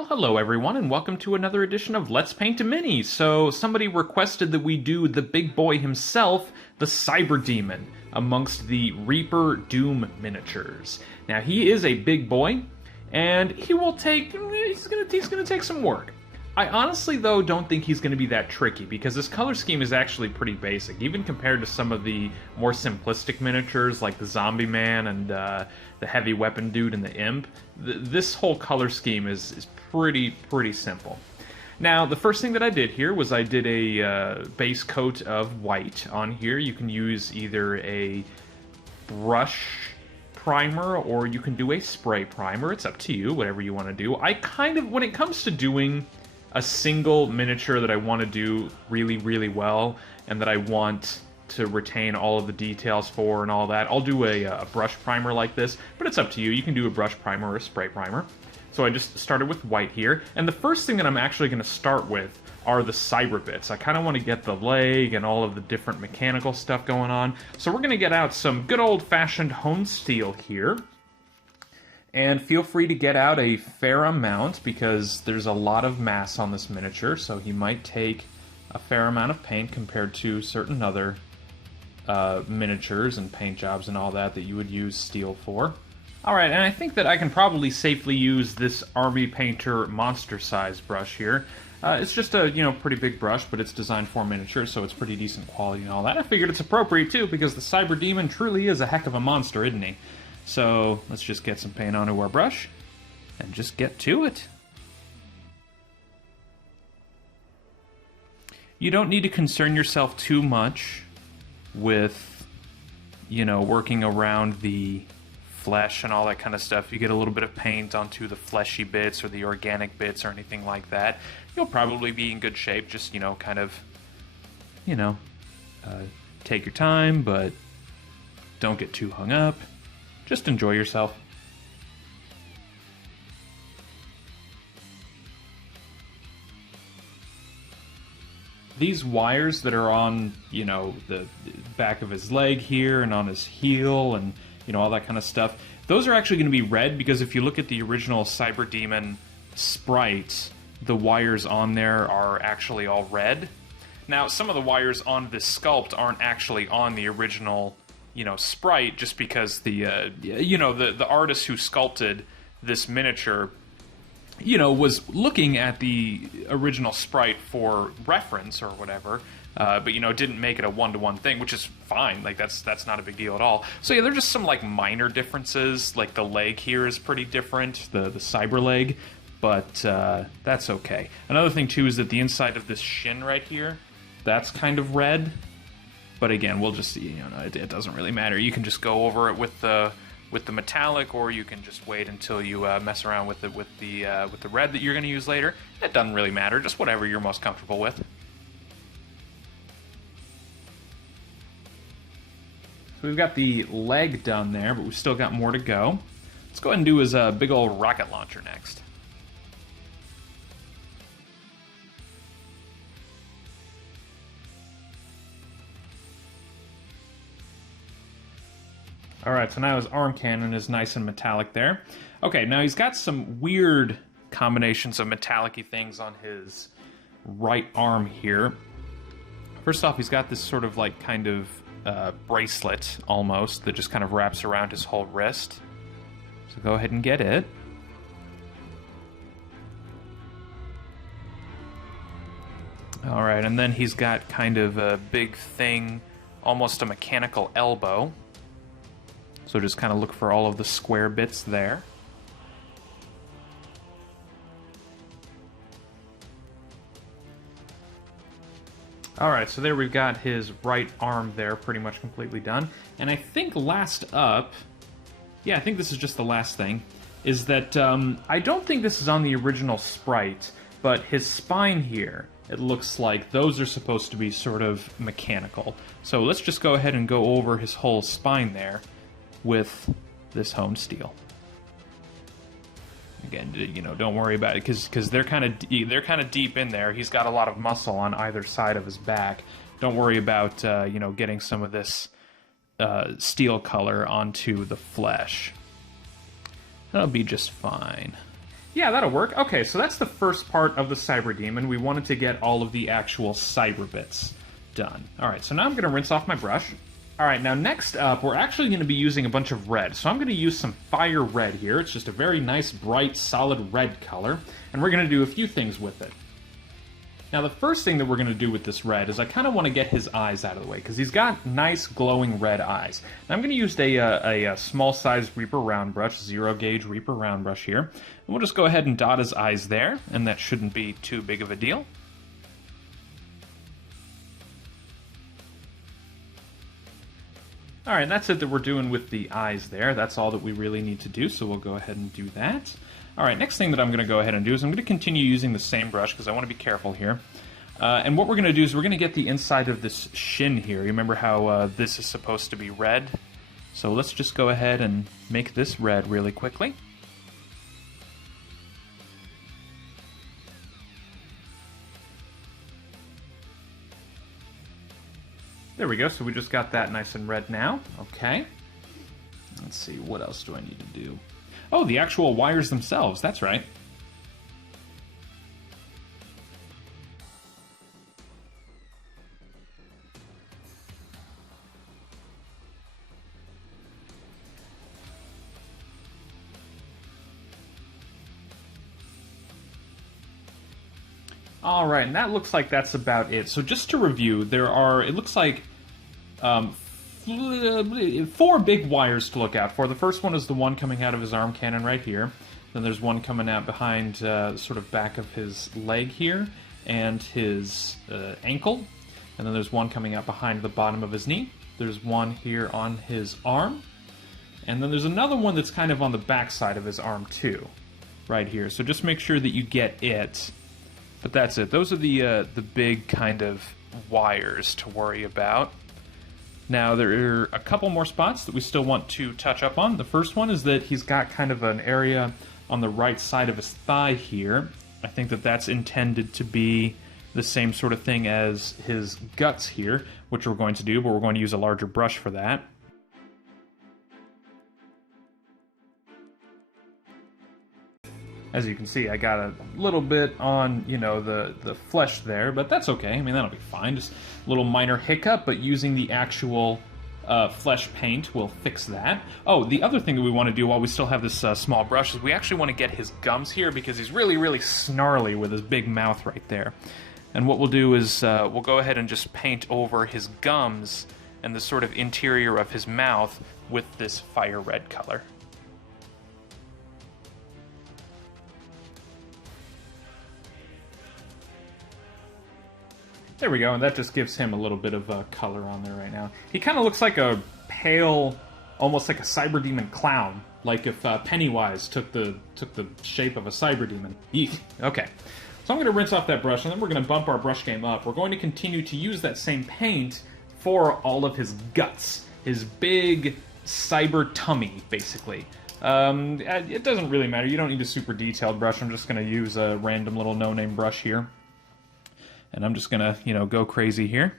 Well, hello everyone, and welcome to another edition of Let's Paint a Mini. So, somebody requested that we do the big boy himself, the Cyberdemon, amongst the Reaper Doom miniatures. Now, he is a big boy, and he's gonna take some work. I honestly, though, don't think he's going to be that tricky, because this color scheme is actually pretty basic, even compared to some of the more simplistic miniatures, like the Zombie Man and the Heavy Weapon Dude and the Imp. This whole color scheme is pretty simple. Now, the first thing that I did here was I did a base coat of white on here. You can use either a brush primer or you can do a spray primer. It's up to you, whatever you want to do. When it comes to doing a single miniature that I want to do really well and that I want to retain all of the details for and all that, I'll do a brush primer like this, but it's up to you. You can do a brush primer or a spray primer. So I just started with white here, and the first thing that I'm actually going to start with are the cyberbits. I kind of want to get the leg and all of the different mechanical stuff going on, so we're going to get out some good old-fashioned honed steel here. And feel free to get out a fair amount, because there's a lot of mass on this miniature, so he might take a fair amount of paint compared to certain other miniatures and paint jobs and all that you would use steel for. Alright, and I think that I can probably safely use this Army Painter monster size brush here. It's just a, pretty big brush, but it's designed for miniatures, so it's pretty decent quality and all that. I figured it's appropriate too, because the Cyberdemon truly is a heck of a monster, isn't he? So let's just get some paint onto our brush and just get to it. You don't need to concern yourself too much with, working around the flesh and all that kind of stuff. You get a little bit of paint onto the fleshy bits or the organic bits or anything like that, you'll probably be in good shape. Just, take your time, but don't get too hung up. Just enjoy yourself. These wires that are on, the back of his leg here and on his heel and, all that kind of stuff, those are actually going to be red, because if you look at the original Cyberdemon sprites, the wires on there are actually all red. Now, some of the wires on this sculpt aren't actually on the original sprite, just because the artist who sculpted this miniature, was looking at the original sprite for reference or whatever, but didn't make it a one-to-one thing, which is fine. Like, that's not a big deal at all. So yeah, there's just some minor differences. Like, the leg here is pretty different, the cyber leg, but that's okay. Another thing too is that the inside of this shin right here, that's kind of red. But again, we'll just see, it doesn't really matter. You can just go over it with the metallic, or you can just wait until you mess around with the red that you're going to use later. It doesn't really matter, just whatever you're most comfortable with. So we've got the leg done there, but we've still got more to go. Let's go ahead and do his big old rocket launcher next. Alright, so now his arm cannon is nice and metallic there. Okay, now he's got some weird combinations of metallic-y things on his right arm here. First off, he's got this sort of kind of bracelet, almost, that just kind of wraps around his whole wrist. So go ahead and get it. Alright, and then he's got kind of a big thing, almost a mechanical elbow. So just kind of look for all of the square bits there. Alright, so there we've got his right arm there pretty much completely done. And I think last up, yeah, I think this is just the last thing, is that I don't think this is on the original sprite, but his spine here, it looks like those are supposed to be sort of mechanical. So let's just go ahead and go over his whole spine there with this honed steel. Again, don't worry about it, because they're kind of deep in there. He's got a lot of muscle on either side of his back. Don't worry about getting some of this steel color onto the flesh. That'll be just fine. Yeah, that'll work. Okay, so that's the first part of the Cyberdemon. We wanted to get all of the actual cyberbits done. Alright, so now I'm going to rinse off my brush. Alright, now next up, we're actually going to be using a bunch of red. So I'm going to use some fire red here. It's just a very nice, bright, solid red color. And we're going to do a few things with it. Now, the first thing that we're going to do with this red is I kind of want to get his eyes out of the way, because he's got nice, glowing red eyes. Now, I'm going to use a small-sized Reaper round brush, 0-gauge Reaper round brush here. And we'll just go ahead and dot his eyes there, and that shouldn't be too big of a deal. Alright, that's it that we're doing with the eyes there. That's all that we really need to do, so we'll go ahead and do that. Alright, next thing that I'm going to go ahead and do is I'm going to continue using the same brush because I want to be careful here. And what we're going to do is we're going to get the inside of this shin here. Remember how this is supposed to be red? So let's just go ahead and make this red really quickly. There we go, so we just got that nice and red now. Okay. Let's see, what else do I need to do? Oh, the actual wires themselves, that's right. Alright, and that looks like that's about it. So just to review, there are, it looks like, 4 big wires to look out for. The first one is the one coming out of his arm cannon right here. Then there's one coming out behind sort of back of his leg here and his ankle. And then there's one coming out behind the bottom of his knee. There's one here on his arm. And then there's another one that's kind of on the back side of his arm too, right here. So just make sure that you get it. But that's it. Those are the big kind of wires to worry about. Now, there are a couple more spots that we still want to touch up on. The first one is that he's got kind of an area on the right side of his thigh here. I think that that's intended to be the same sort of thing as his guts here, which we're going to do, but we're going to use a larger brush for that. As you can see, I got a little bit on, you know, the flesh there, but that's okay. I mean, that'll be fine. Just a little minor hiccup, but using the actual flesh paint will fix that. Oh, the other thing that we want to do while we still have this small brush is we actually want to get his gums here because he's really, really snarly with his big mouth right there. And what we'll do is we'll go ahead and just paint over his gums and the sort of interior of his mouth with this fire red color. There we go, and that just gives him a little bit of color on there right now. He kind of looks like a pale, almost like a Cyberdemon clown. Like if Pennywise took the shape of a Cyberdemon. Eek. Okay. So I'm going to rinse off that brush, and then we're going to bump our brush game up. We're going to continue to use that same paint for all of his guts. His big cyber tummy, basically. It doesn't really matter. You don't need a super detailed brush. I'm just going to use a random little no-name brush here. And I'm just gonna, you know, go crazy here.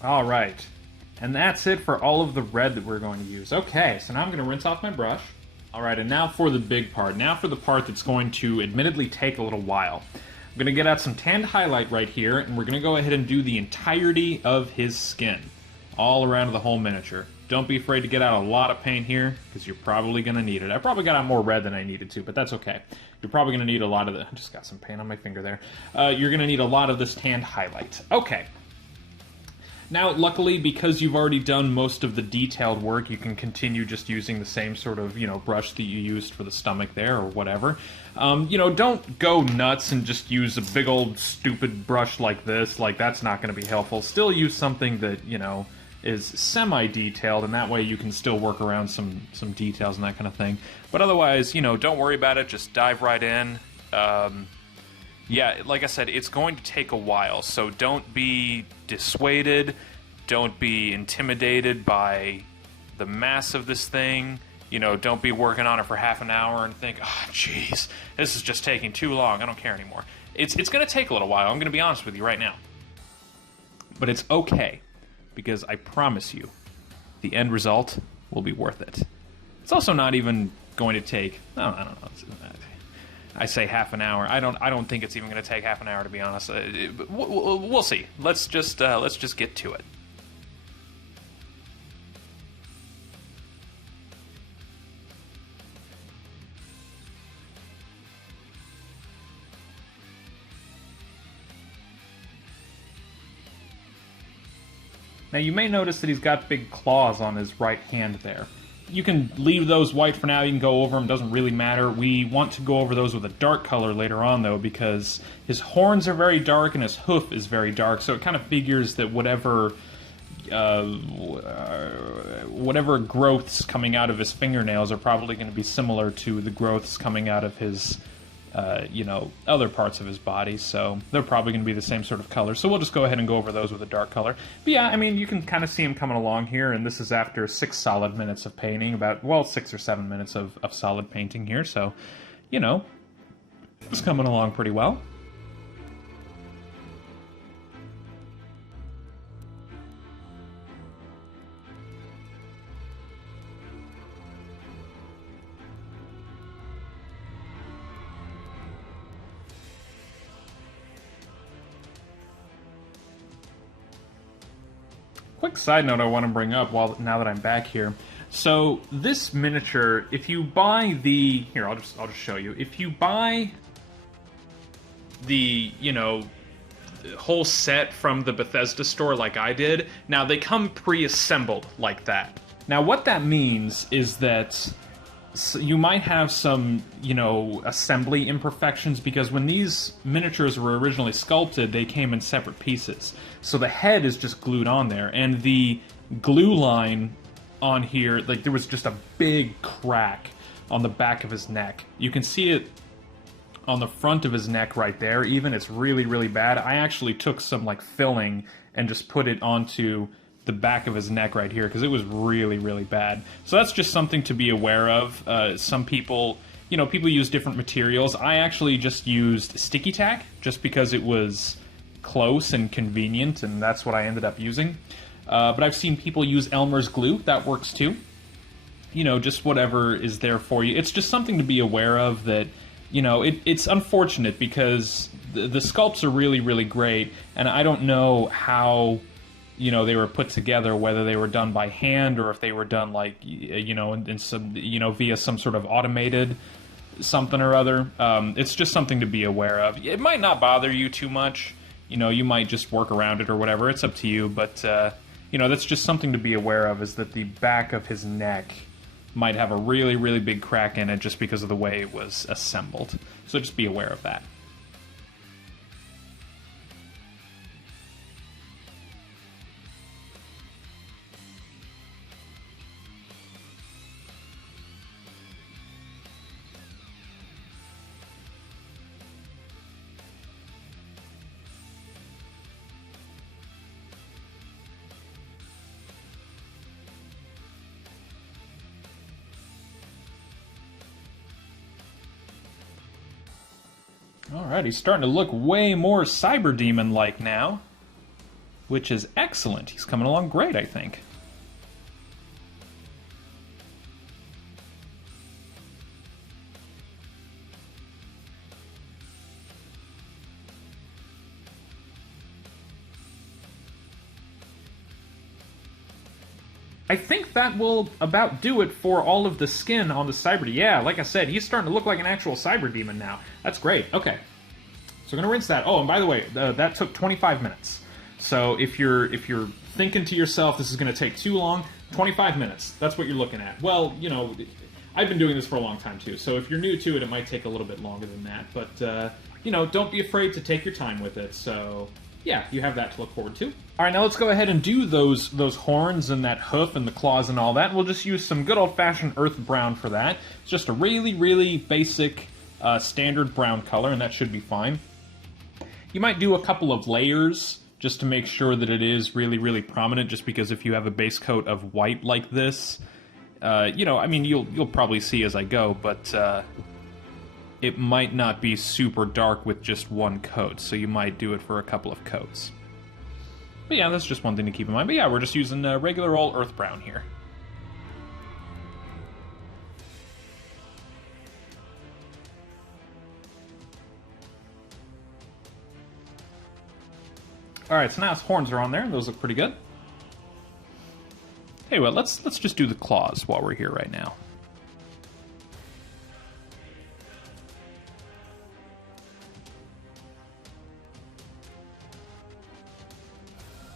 All right, and that's it for all of the red that we're going to use. Okay, so now I'm gonna rinse off my brush. All right, and now for the big part. Now for the part that's going to admittedly take a little while. I'm gonna get out some tanned highlight right here, and we're gonna go ahead and do the entirety of his skin, all around the whole miniature. Don't be afraid to get out a lot of paint here, because you're probably going to need it. I probably got out more red than I needed to, but that's okay. You're probably going to need a lot of the... I just got some paint on my finger there. You're going to need a lot of this tanned highlight. Okay. Now, luckily, because you've already done most of the detailed work, you can continue just using the same sort of, you know, brush that you used for the stomach there, or whatever. You know, don't go nuts and just use a big old stupid brush like this. Like, that's not going to be helpful. Still use something that, you know, is semi-detailed, and that way you can still work around some details and that kind of thing. But otherwise, you know, don't worry about it. Just dive right in. Yeah, like I said, it's going to take a while, so don't be dissuaded. Don't be intimidated by the mass of this thing. You know, don't be working on it for half an hour and think, oh, jeez, this is just taking too long. I don't care anymore. It's going to take a little while. I'm going to be honest with you right now. But it's okay, because I promise you, the end result will be worth it. It's also not even going to take, I don't know, I say half an hour. I don't think it's even going to take half an hour, to be honest. We'll see. Let's just get to it. Now you may notice that he's got big claws on his right hand there. You can leave those white for now, you can go over them, doesn't really matter. We want to go over those with a dark color later on though, because his horns are very dark and his hoof is very dark, so it kind of figures that whatever growths coming out of his fingernails are probably going to be similar to the growths coming out of his other parts of his body, so they're probably going to be the same sort of color. So we'll just go ahead and go over those with a dark color. But yeah, I mean, you can kind of see him coming along here, and this is after 6 solid minutes of painting, about, well, 6 or 7 minutes of solid painting here, so, you know, it's coming along pretty well. Quick side note I want to bring up now that I'm back here. So this miniature, if you buy the I'll just show you. If you buy the whole set from the Bethesda store like I did, now they come pre-assembled like that. Now what that means is that you might have some, assembly imperfections, because when these miniatures were originally sculpted, they came in separate pieces. So the head is just glued on there, and the glue line on here, like, there was just a big crack on the back of his neck. You can see it on the front of his neck right there, even. It's really, really bad. I actually took some, like, filling and just put it onto the back of his neck right here, because it was really, really bad. So that's just something to be aware of. Some people, people use different materials. I actually just used sticky tack, just because it was close and convenient, and that's what I ended up using. But I've seen people use Elmer's glue. That works too. Just whatever is there for you. It's just something to be aware of that, it's unfortunate, because the sculpts are really, really great, and I don't know how they were put together, whether they were done by hand or if they were done like, in some, via some sort of automated something or other. It's just something to be aware of. It might not bother you too much. You might just work around it or whatever. It's up to you, but, that's just something to be aware of, is that the back of his neck might have a really, really big crack in it just because of the way it was assembled. So just be aware of that. Alright, he's starting to look way more Cyberdemon-like now, which is excellent. He's coming along great, I think. I think that will about do it for all of the skin on the Cyber. Yeah, like I said, he's starting to look like an actual Cyberdemon now. That's great. Okay. So we're going to rinse that. Oh, and by the way, that took 25 minutes. So if you're thinking to yourself, this is going to take too long, 25 minutes. That's what you're looking at. Well, I've been doing this for a long time too, so if you're new to it, it might take a little bit longer than that. But, don't be afraid to take your time with it. So yeah, you have that to look forward to. All right, now let's go ahead and do those horns and that hoof and the claws and all that. We'll just use some good old-fashioned earth brown for that. It's just a really, really basic standard brown color, and that should be fine. You might do a couple of layers just to make sure that it is really, really prominent, just because if you have a base coat of white like this, you'll probably see as I go, but it might not be super dark with just one coat, so you might do it for a couple of coats. But yeah, that's just one thing to keep in mind. But yeah, we're just using regular old earth brown here. Alright, so now his horns are on there, and those look pretty good. Hey, well, let's just do the claws while we're here right now.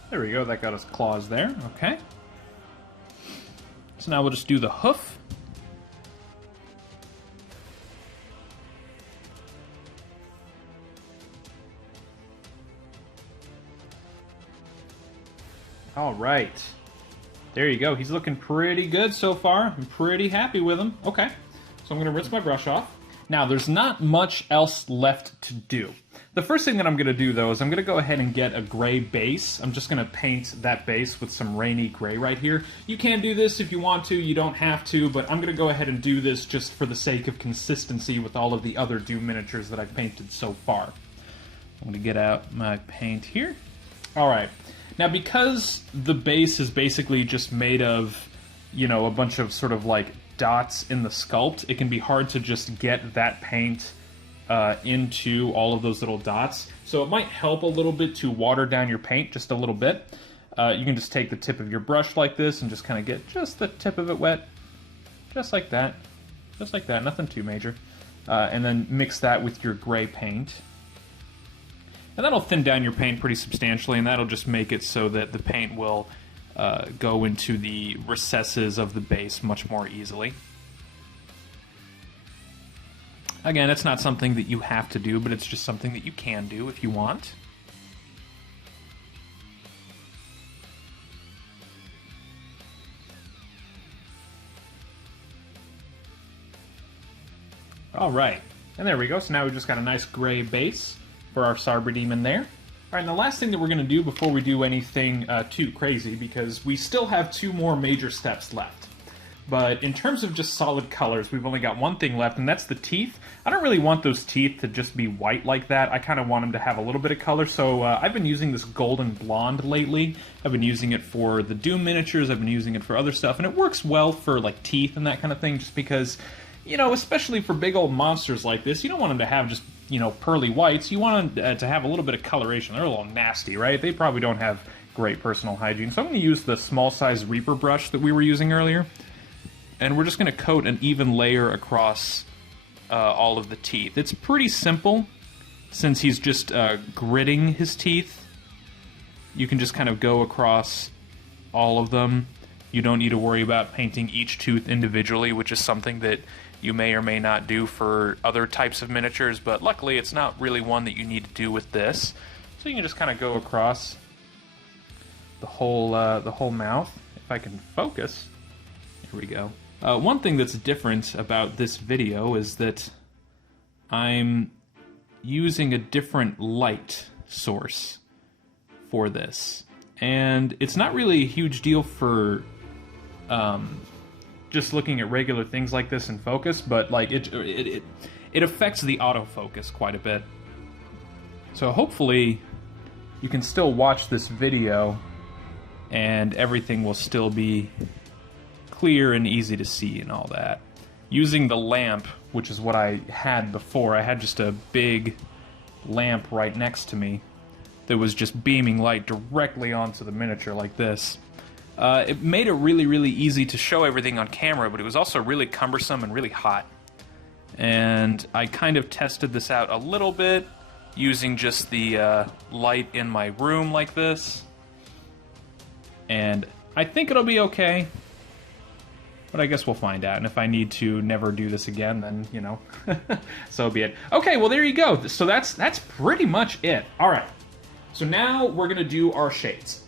There we go, that got us claws there, okay. So now we'll just do the hoof. All right. There you go. He's looking pretty good so far. I'm pretty happy with him. Okay. So I'm going to rinse my brush off. Now, there's not much else left to do. The first thing that I'm going to do, though, is I'm going to go ahead and get a gray base. I'm just going to paint that base with some rainy gray right here. You can do this if you want to. You don't have to, but I'm going to go ahead and do this just for the sake of consistency with all of the other Doom miniatures that I've painted so far. I'm going to get out my paint here. All right. Now, because the base is basically just made of, you know, a bunch of sort of like dots in the sculpt, it can be hard to just get that paint into all of those little dots. So it might help a little bit to water down your paint just a little bit. You can just take the tip of your brush like this and just kind of get just the tip of it wet. Just like that. Just like that. Nothing too major. And then mix that with your gray paint. And that'll thin down your paint pretty substantially, and that'll just make it so that the paint will go into the recesses of the base much more easily. Again, it's not something that you have to do, but it's just something that you can do if you want. All right, and there we go. So now we've just got a nice gray base for our Cyberdemon there. All right, and the last thing that we're going to do before we do anything too crazy, because we still have 2 more major steps left. But in terms of just solid colors, we've only got one thing left, and that's the teeth. I don't really want those teeth to just be white like that. I kind of want them to have a little bit of color, so I've been using this golden blonde lately. I've been using it for the Doom miniatures, I've been using it for other stuff, and it works well for like teeth and that kind of thing, just because, you know, especially for big old monsters like this, you don't want them to have just, you know, pearly whites. You want them to have a little bit of coloration. They're a little nasty, right? They probably don't have great personal hygiene. So I'm going to use the small size Reaper brush that we were using earlier. And we're just going to coat an even layer across all of the teeth. It's pretty simple, since he's just gritting his teeth. You can just kind of go across all of them. You don't need to worry about painting each tooth individually, which is something that you may or may not do for other types of miniatures, but luckily it's not really one that you need to do with this. So you can just kind of go across the whole mouth. If I can focus, here we go. One thing that's different about this video is that I'm using a different light source for this. And it's not really a huge deal for just looking at regular things like this in focus, but like it affects the autofocus quite a bit. So hopefully you can still watch this video and everything will still be clear and easy to see and all that. Using the lamp, which is what I had before, I had just a big lamp right next to me that was just beaming light directly onto the miniature like this. It made it really, really easy to show everything on camera, but it was also really cumbersome and really hot. And I kind of tested this out a little bit using just the light in my room like this. And I think it'll be okay, but I guess we'll find out. And if I need to never do this again, then, you know, so be it. Okay, well, there you go. So that's pretty much it. All right. So now we're going to do our shades.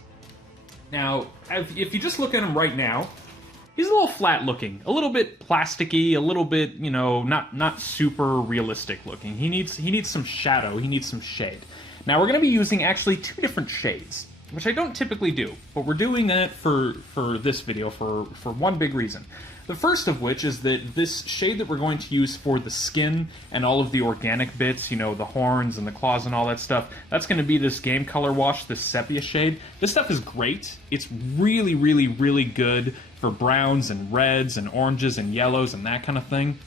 Now, if you just look at him right now, he's a little flat looking, a little bit plasticky, a little bit, you know, not super realistic looking. He needs some shadow, he needs some shade. Now we're going to be using actually 2 different shades. which I don't typically do, but we're doing that for this video for one big reason. The first of which is that this shade that we're going to use for the skin and all of the organic bits, you know, the horns and the claws and all that stuff, that's going to be this Game Color wash, this Sepia shade. This stuff is great. It's really, really, really good for browns and reds and oranges and yellows and that kind of thing.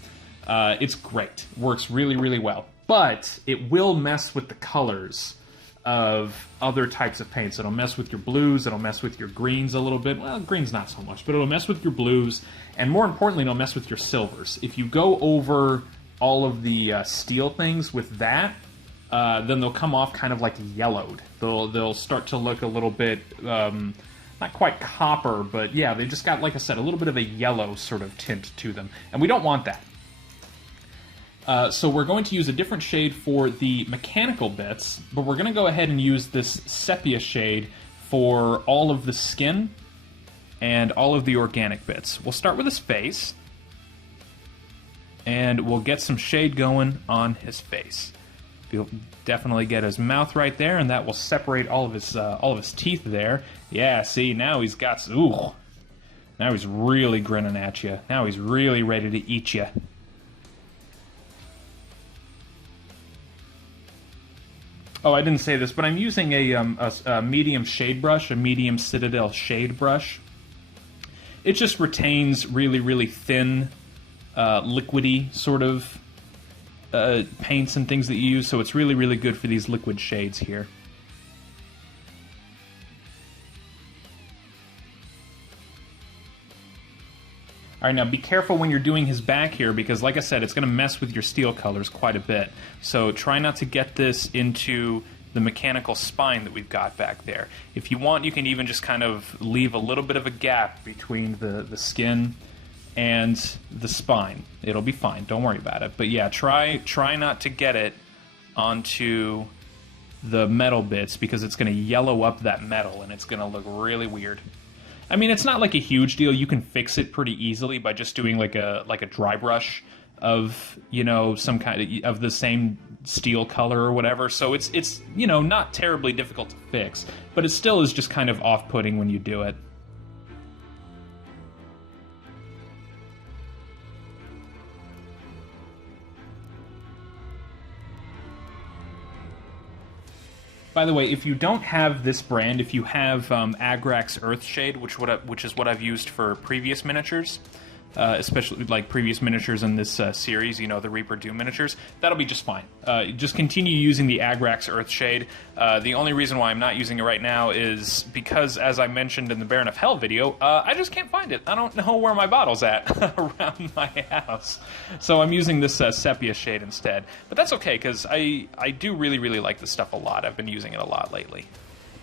It's great. Works really, really well. But it will mess with the colors of other types of paints. It'll mess with your blues, it'll mess with your greens a little bit. Well, greens not so much, but it'll mess with your blues, and more importantly, it'll mess with your silvers. If you go over all of the steel things with that, then they'll come off kind of like yellowed. They'll start to look a little bit, not quite copper, but yeah, they just got, like I said, a little bit of a yellow sort of tint to them, and we don't want that. So we're going to use a different shade for the mechanical bits, but we're going to go ahead and use this sepia shade for all of the skin and all of the organic bits. We'll start with his face, and we'll get some shade going on his face. You'll definitely get his mouth right there, and that will separate all of his teeth there. Yeah, see, now he's got, ooh, now he's really grinning at you. Now he's really ready to eat you. Oh, I didn't say this, but I'm using a medium shade brush, a medium Citadel shade brush. It just retains really, really thin, liquidy sort of paints and things that you use, so it's really, really good for these liquid shades here. Alright, now be careful when you're doing his back here, because like I said, it's going to mess with your steel colors quite a bit. So try not to get this into the mechanical spine that we've got back there. If you want, you can even just kind of leave a little bit of a gap between the skin and the spine. It'll be fine, don't worry about it. But yeah, try not to get it onto the metal bits, because it's going to yellow up that metal and it's going to look really weird. I mean, it's not like a huge deal. You can fix it pretty easily by just doing like a dry brush of, you know, some kind of the same steel color or whatever. So it's you know, not terribly difficult to fix, but it still is just kind of off-putting when you do it. By the way, if you don't have this brand, if you have Agrax Earthshade, which is what I've used for previous miniatures, especially like previous miniatures in this series, you know, the Reaper Doom miniatures, that'll be just fine. Just continue using the Agrax Earthshade. The only reason why I'm not using it right now is because, as I mentioned in the Baron of Hell video, I just can't find it. I don't know where my bottle's at around my house. So I'm using this Sepia shade instead. But that's okay, because I do really, really like this stuff a lot. I've been using it a lot lately.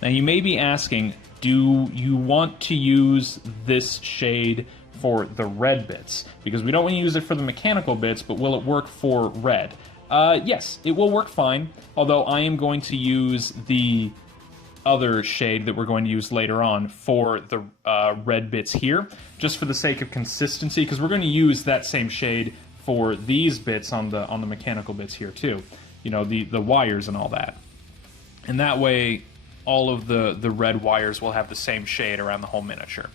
Now you may be asking, do you want to use this shade for the red bits? Because we don't want to use it for the mechanical bits, but will it work for red? Yes, it will work fine, although I am going to use the other shade that we're going to use later on for the red bits here, just for the sake of consistency, because we're going to use that same shade for these bits on the mechanical bits here too. You know, the wires and all that. And that way, all of the red wires will have the same shade around the whole miniature.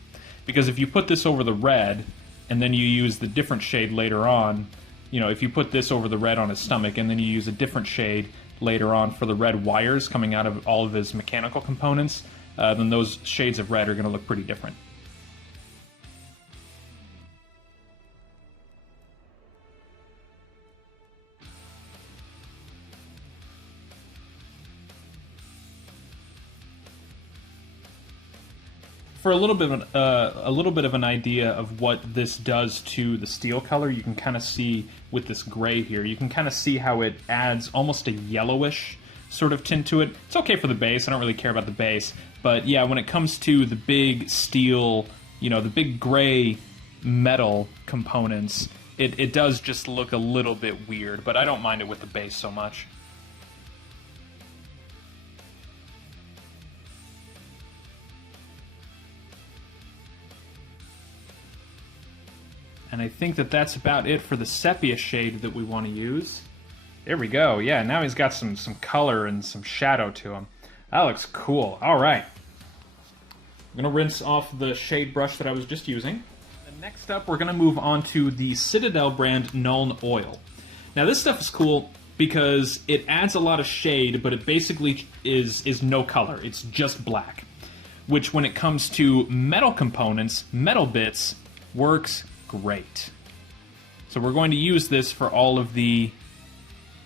Because if you put this over the red, and then you use the different shade later on, you know, if you put this over the red on his stomach, and then you use a different shade later on for the red wires coming out of all of his mechanical components, then those shades of red are going to look pretty different. For a little bit of an idea of what this does to the steel color, you can kind of see with this gray here, you can kind of see how it adds almost a yellowish sort of tint to it. It's okay for the base, I don't really care about the base, but yeah, when it comes to the big steel, you know, the big gray metal components, it does just look a little bit weird, but I don't mind it with the base so much. And I think that that's about it for the sepia shade that we want to use. There we go. Yeah, now he's got some color and some shadow to him. That looks cool. All right. I'm going to rinse off the shade brush that I was just using. And next up, we're going to move on to the Citadel brand Nuln Oil. Now, this stuff is cool because it adds a lot of shade, but it basically is no color. It's just black. Which, when it comes to metal components, metal bits, works great. So we're going to use this for all of the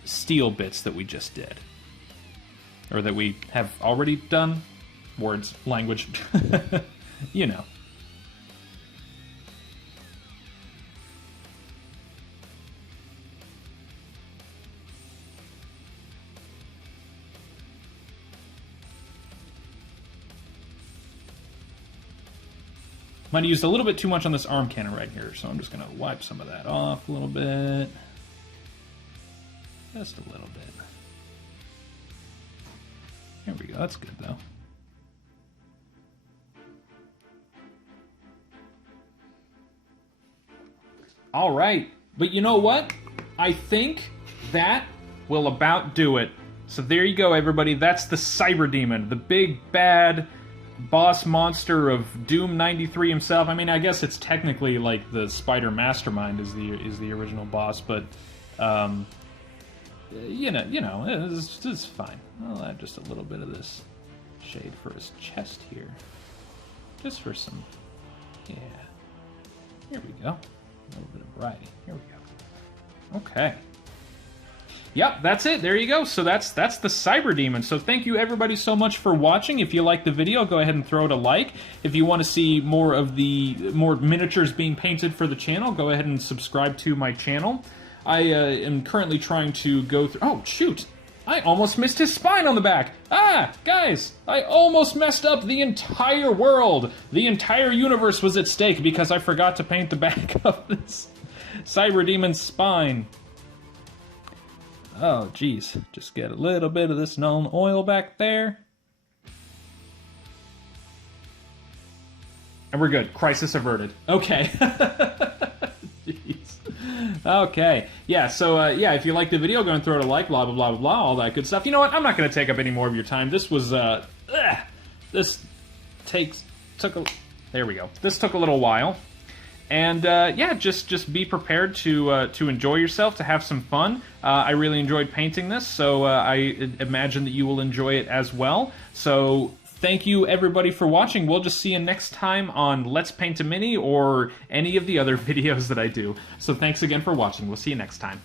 steel bits that we just did. Or that we have already done. Words, language, you know. Might have used a little bit too much on this arm cannon right here, so I'm just going to wipe some of that off a little bit. Just a little bit. There we go, that's good though. Alright, but you know what? I think that will about do it. So there you go, everybody. That's the Cyberdemon, the big bad boss monster of Doom 93 himself. I mean, I guess it's technically like the Spider Mastermind is the original boss, but you know, it's fine. I'll add just a little bit of this shade for his chest here, just for some, yeah. Here we go. A little bit of variety. Here we go. Okay. Yep, that's it. There you go. So that's the Cyberdemon. So thank you everybody so much for watching. If you liked the video, go ahead and throw it a like. If you want to see more miniatures being painted for the channel, go ahead and subscribe to my channel. I am currently trying to go through... Oh, shoot! I almost missed his spine on the back! Ah! Guys! I almost messed up the entire world! The entire universe was at stake because I forgot to paint the back of this Cyberdemon's spine. Oh, jeez. Just get a little bit of this Nuln Oil back there. And we're good. Crisis averted. Okay. Jeez. Okay. Yeah, so, yeah, if you liked the video, go and throw it a like, blah, blah, blah, blah, blah, all that good stuff. You know what? I'm not going to take up any more of your time. This was, this took a... There we go. This took a little while. And, yeah, just be prepared to enjoy yourself, to have some fun. I really enjoyed painting this, so I imagine that you will enjoy it as well. So thank you, everybody, for watching. We'll just see you next time on Let's Paint a Mini or any of the other videos that I do. So thanks again for watching. We'll see you next time.